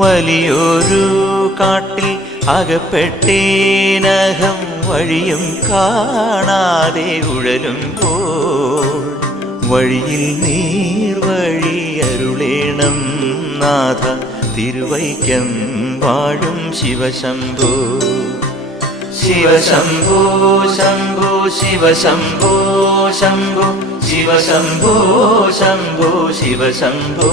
வலியொரு காட்டில் அகப்பட்டேனகம் வழியும் காணாதே உழலும் போல் வழியில் நீர் வழி அருளேனம் நாத திருவைக்கம் வாழும் சிவசம்பு சிவசம்பு சம்பு சிவசம்பு சம்பு சிவசம்பு சம்பு சிவசம்பூ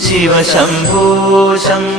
शिवशम्भू शम्